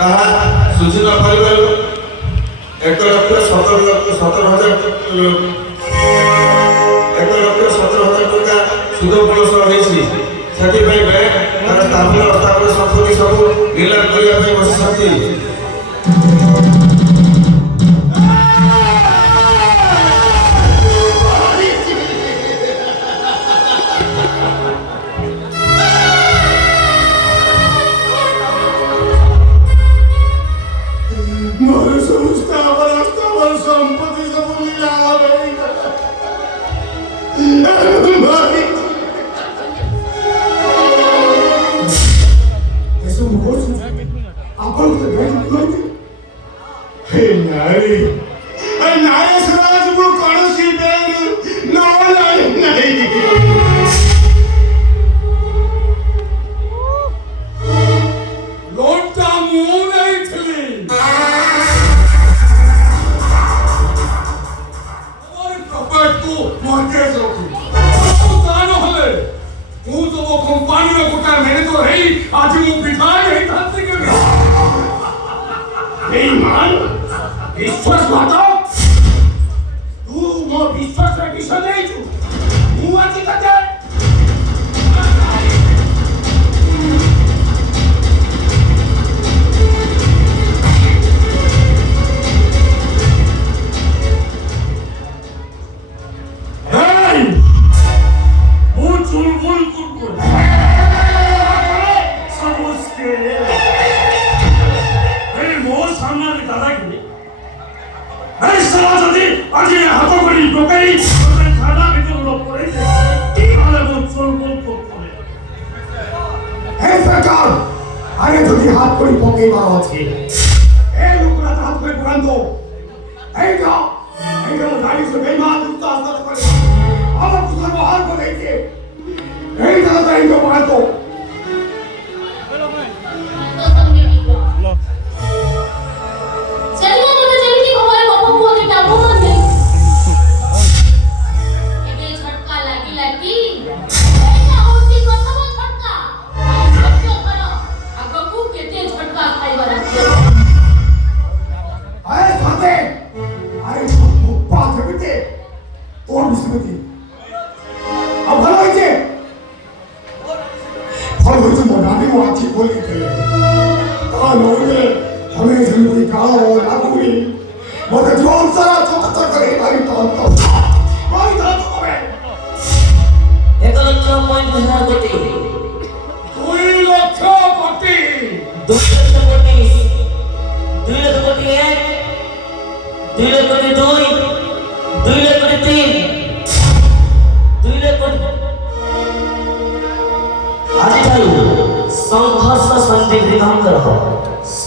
ତାହା ସୁଝି ନ ପାରିବାରୁ 1,17,000 ଟଙ୍କା ସୁଧ ମୂଳ ସହ ହେଇଛି। ସେଥିପାଇଁ ବ୍ୟାଙ୍କ ତାର ସ୍ଥାପନ ଅସ୍ଥାପନ ସମ୍ପତ୍ତି ସବୁ ନିଲାମ କରିବା ପାଇଁ ବସିଛନ୍ତି।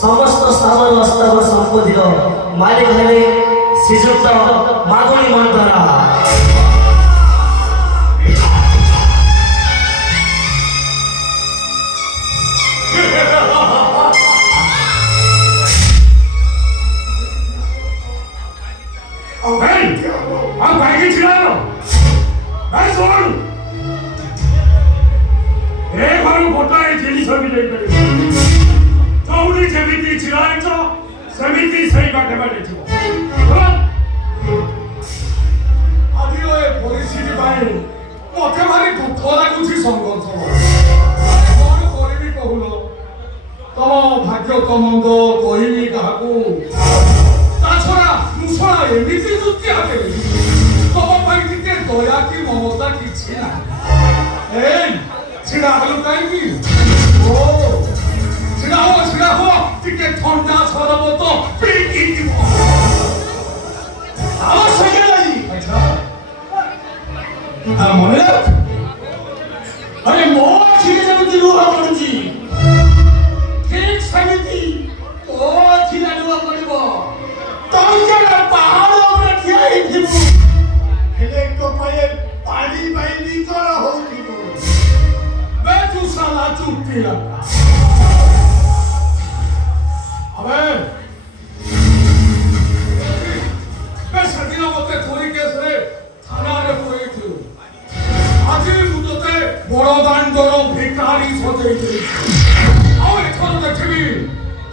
समस्त स्थावर अस्थावर संपत्तिर मालिक हेले श्रीजुक्त माधुरी मन्त्रा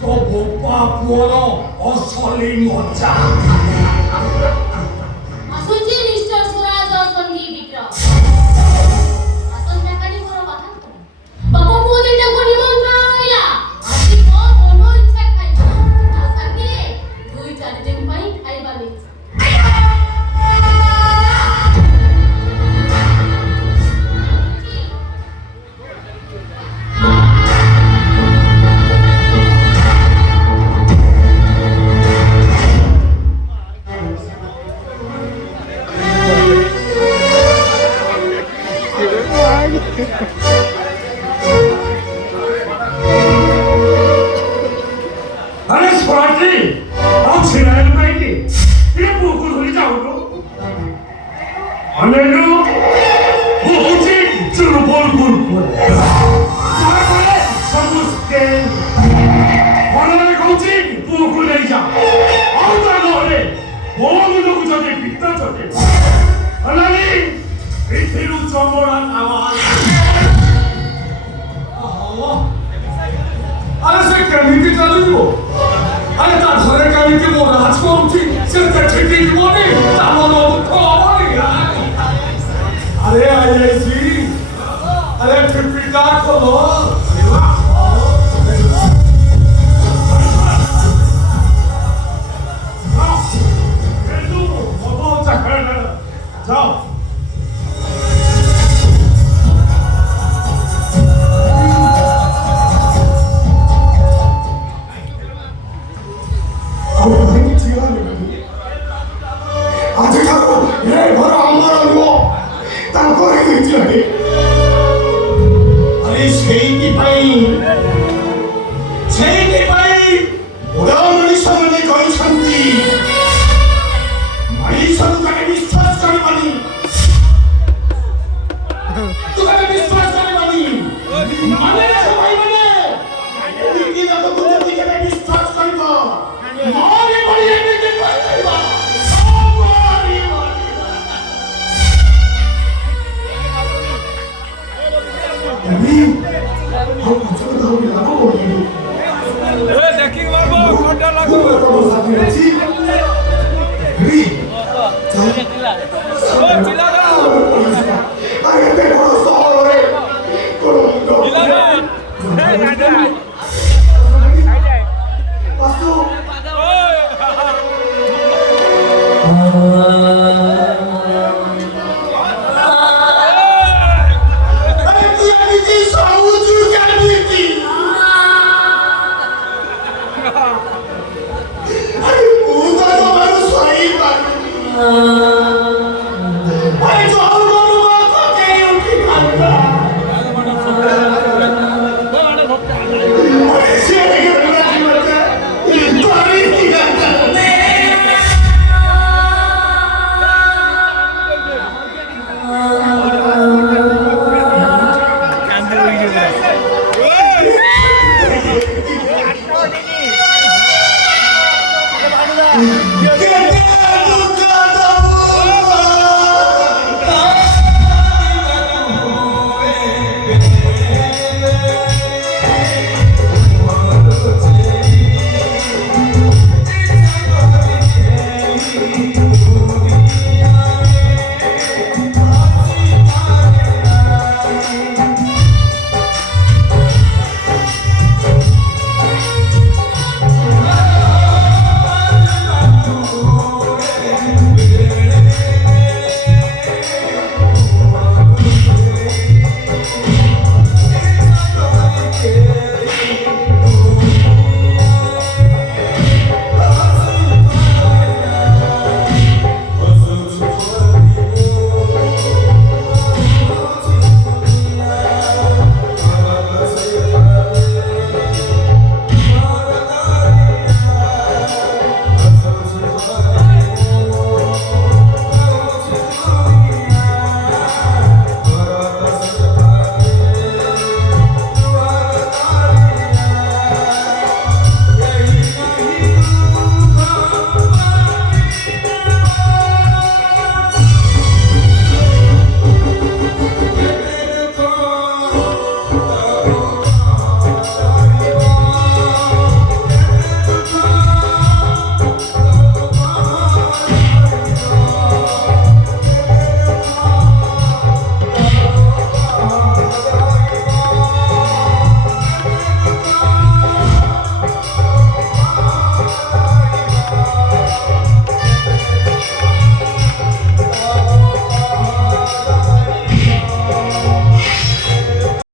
못 봐, 부어로 어설리 못자. আসুচি নিশ্চয় সুরাজ সঙ্গী বিক্রম আসন টাকারি কোনো কথা কই বাবা পুদিটা কোনি মন্ত্রণ হইলা আজি তো মনো ইচ্ছা খাইবা আর সাথে 2-4 দিন পাই খাইবা নি আরে সরাটি আছে না বাইকে এ পুকুর হয়ে যাও তো অনেলু ও হচ্ছে চলো বল বল তারপরে সমস্তে অনেক হচ্ছে পুকুর হয়ে যাও আউটা নলে বল লোক যদি পিতা চলে অনালি পৃথিবীর চমড়ান আওয়াজ আরে সে কেমিতে চালিব আরে তার ঘরে কেমিতে মোর রাজ করছি সেটা ঠিকই বলে তেমন অবস্থা হবনি আরে আইআইসি আরে ঠিকটা খোলো যাও 아직 하고 예 바로 안 말하고 땅거리 있지 아니 세이기 파이 오라오니 사문이 거의 참디 많이 사무가게 미스터스 가리 많이 누가게 미스터스 가리 많이 마네에서 많이 마네 니나도 문제 니게 미스터스 가리 마 머리 얘기게 빨리 마 দেখি মারবো ঘন্টা লাগবে চিলাগা